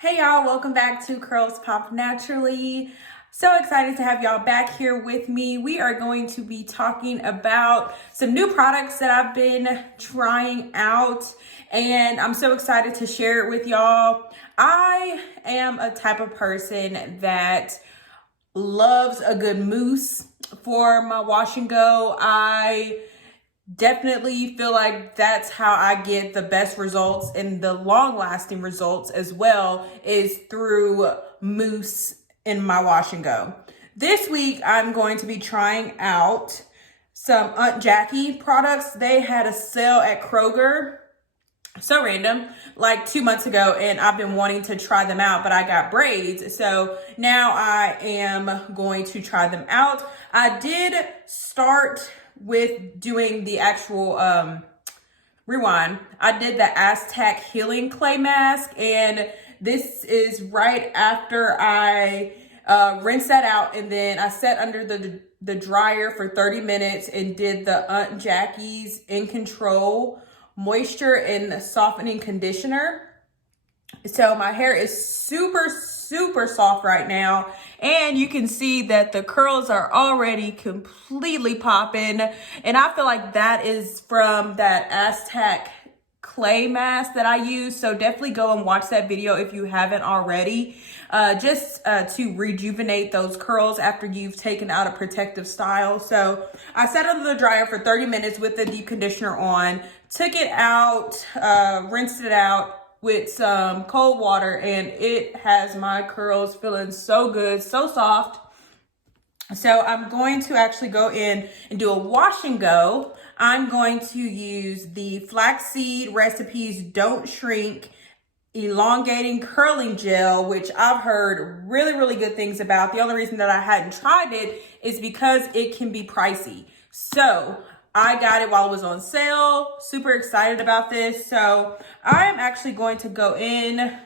Hey y'all, welcome back to Curls Pop Naturally. So excited to have y'all back here with me. We are going to be talking about some new products that I've been trying out, and I'm so excited to share it with y'all. I am a type of person that loves a good mousse for my wash and go. I definitely feel like that's how I get the best results and the long lasting results as well, is through mousse in my wash and go. This week, I'm going to be trying out some Aunt Jackie products. They had a sale at Kroger. So random, like 2 months ago, and I've been wanting to try them out, but I got braids. So now I am going to try them out. I did start with doing the actual rewind. I did the Aztec healing clay mask, and this is right after I rinsed that out, and then I set under the dryer for 30 minutes and did the Aunt Jackie's In Control moisture and softening conditioner. So my hair is super soft right now, and you can see that the curls are already completely popping, and I feel like that is from that Aztec clay mask that I use. So definitely go and watch that video if you haven't already, just to rejuvenate those curls after you've taken out a protective style. So I set it under the dryer for 30 minutes with the deep conditioner on, took it out, rinsed it out with some cold water, and it has my curls feeling so good, so soft. So I'm going to actually go in and do a wash and go. I'm going to use the Flaxseed Recipes Don't Shrink elongating curling gel, which I've heard really good things about. The only reason that I hadn't tried it is because it can be pricey. So I got it while it was on sale. Super excited about this. So I'm actually going to go in,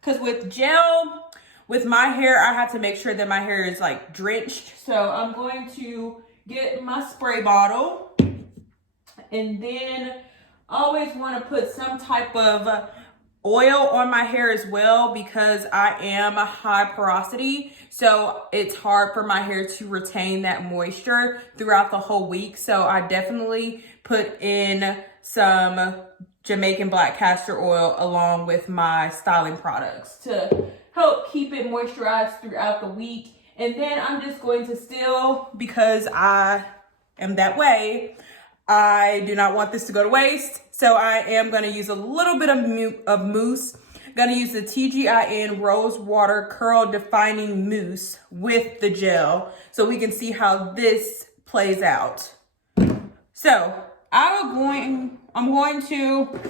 because with gel, with my hair, I have to make sure that my hair is like drenched. So I'm going to get my spray bottle, and then always want to put some type of oil on my hair as well, because I am a high porosity. So it's hard for my hair to retain that moisture throughout the whole week. So I definitely put in some Jamaican black castor oil along with my styling products to help keep it moisturized throughout the week. And then I'm just going to still, because I am that way, I do not want this to go to waste. So I am going to use a little bit of mousse. I'm going to use the TGIN Rose Water Curl Defining Mousse with the gel, so we can see how this plays out. So I'm going to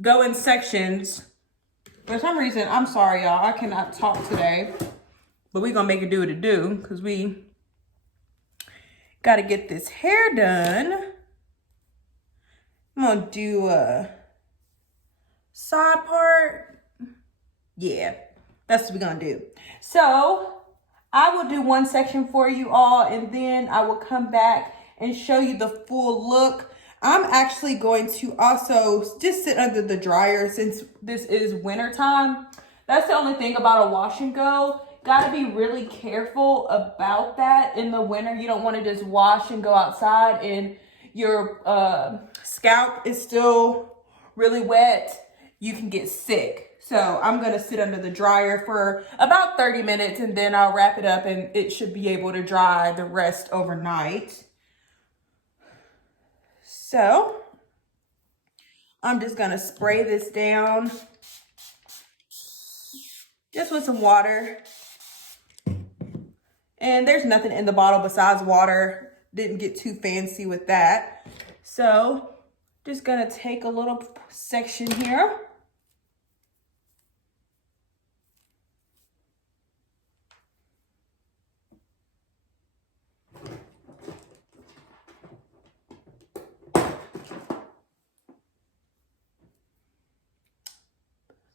go in sections. For some reason, I'm sorry, y'all, I cannot talk today, but we're going to make it do what it do, because we got to get this hair done. I'm going to do a side part. Yeah, that's what we're going to do. So I will do one section for you all, and then I will come back and show you the full look. I'm actually going to also just sit under the dryer since this is winter time. That's the only thing about a wash and go. Got to be really careful about that in the winter. You don't want to just wash and go outside and your scalp is still really wet. You can get sick. So I'm going to sit under the dryer for about 30 minutes, and then I'll wrap it up, and it should be able to dry the rest overnight. So I'm just going to spray this down just with some water. And there's nothing in the bottle besides water. Didn't get too fancy with that. So just gonna take a little section here.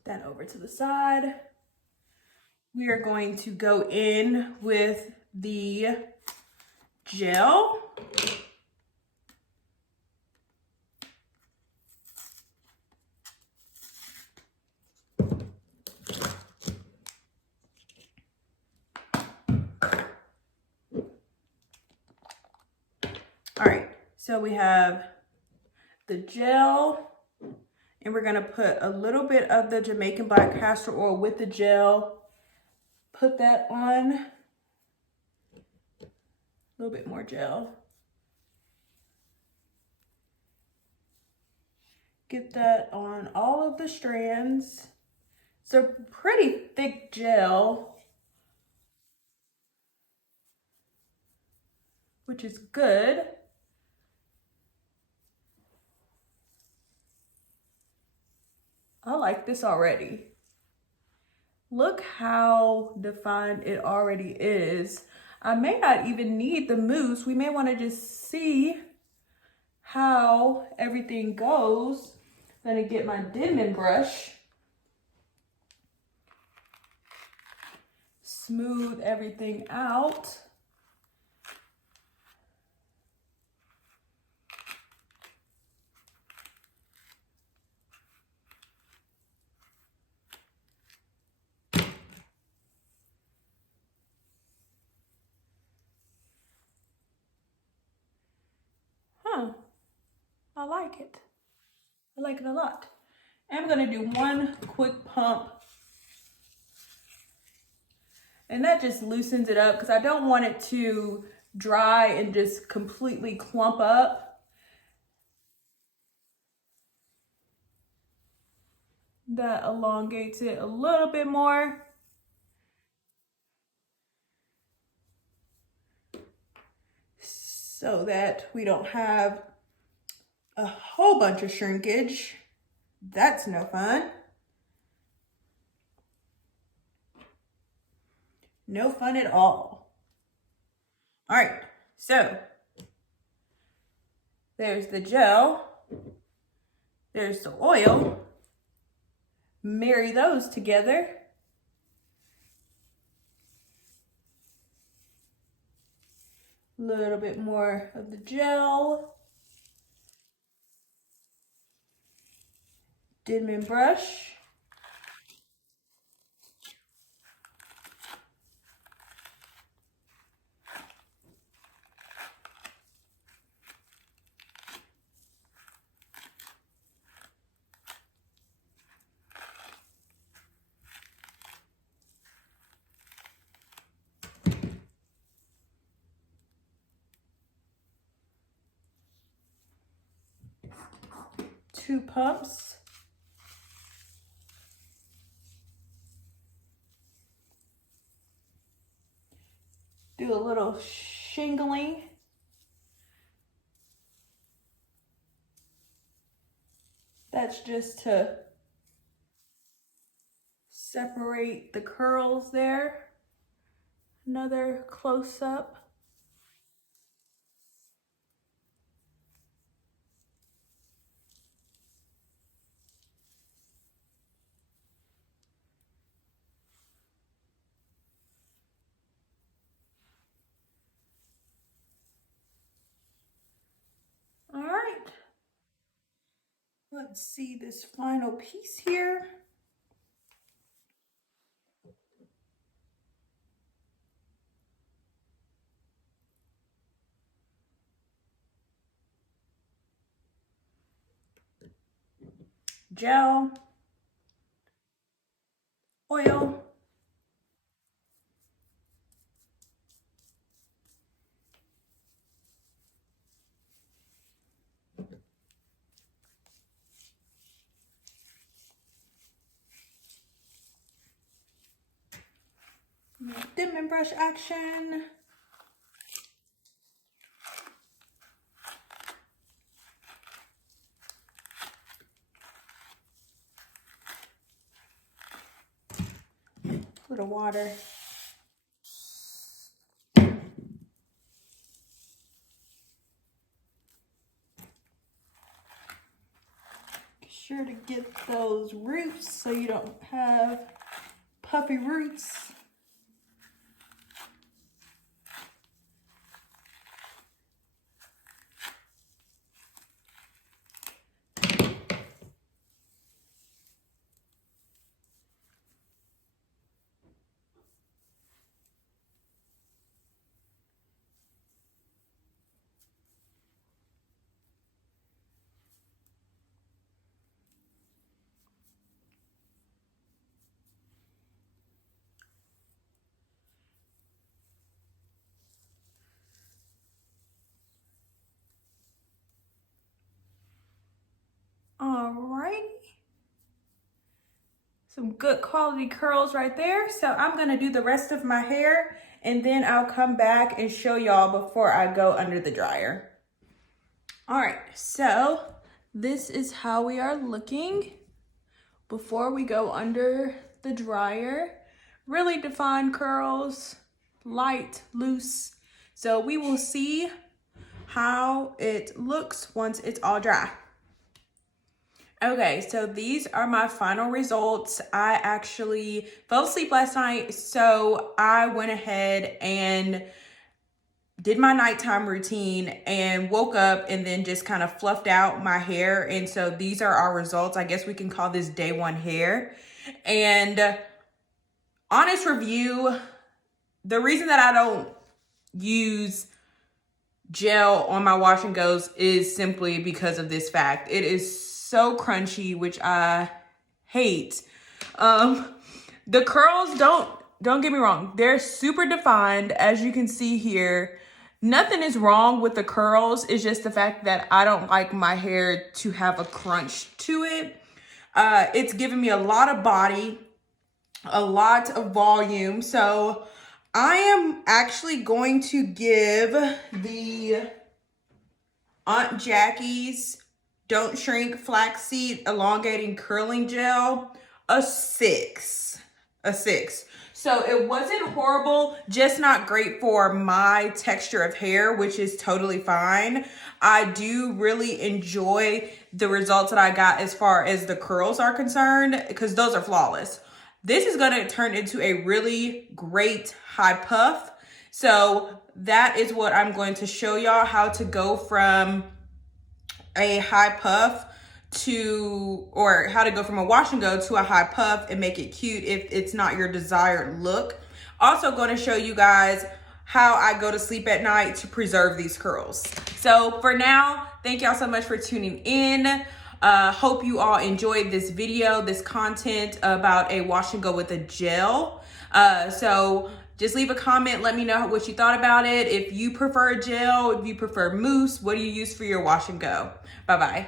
Then over to the side. We are going to go in with the gel. All right, so we have the gel, and we're gonna put a little bit of the Jamaican black castor oil with the gel. Put that on, a little bit more gel. Get that on all of the strands. It's a pretty thick gel, which is good. I like this already. Look how defined it already is. I may not even need the mousse. We may want to just see how everything goes. I'm gonna get my Denman brush. Smooth everything out. I like it. I like it a lot. I'm gonna do one quick pump, and that just loosens it up because I don't want it to dry and just completely clump up. That elongates it a little bit more. So that we don't have a whole bunch of shrinkage. That's no fun. No fun at all. All right, so there's the gel, there's the oil. Marry those together. A little bit more of the gel. Denman brush. Two pumps. Do a little shingling. That's just to separate the curls there. Another close up. All right. Let's see this final piece here. Gel, oil, Denman brush action. Little water. Be sure to get those roots so you don't have puffy roots. right. Some good quality curls right there. So I'm gonna do the rest of my hair and then I'll come back and show y'all before I go under the dryer. All right, so this is how we are looking before we go under the dryer. Really defined curls, light, loose. So we will see how it looks once it's all dry. Okay, so these are my final results. I actually fell asleep last night, so I went ahead and did my nighttime routine and woke up and then just kind of fluffed out my hair. And so these are our results. I guess we can call this day one hair. And honest review, the reason that I don't use gel on my wash and goes is simply because of this fact. It is so crunchy, which I hate. The curls, don't get me wrong, they're super defined, as you can see here. Nothing is wrong with the curls. It's just the fact that I don't like my hair to have a crunch to it. It's giving me a lot of body, a lot of volume. So I am actually going to give the Aunt Jackie's Don't Shrink Flaxseed Elongating Curling Gel a 6. A 6. So it wasn't horrible, just not great for my texture of hair, which is totally fine. I do really enjoy the results that I got as far as the curls are concerned, because those are flawless. This is gonna turn into a really great high puff. So that is what I'm going to show y'all, how to go from a high puff or how to go from a wash and go to a high puff and make it cute if it's not your desired look. Also going to show you guys how I go to sleep at night to preserve these curls. So for now, thank y'all so much for tuning in. Hope you all enjoyed this video, this content about a wash and go with a gel. So just leave a comment. Let me know what you thought about it. If you prefer gel, if you prefer mousse, what do you use for your wash and go? Bye-bye.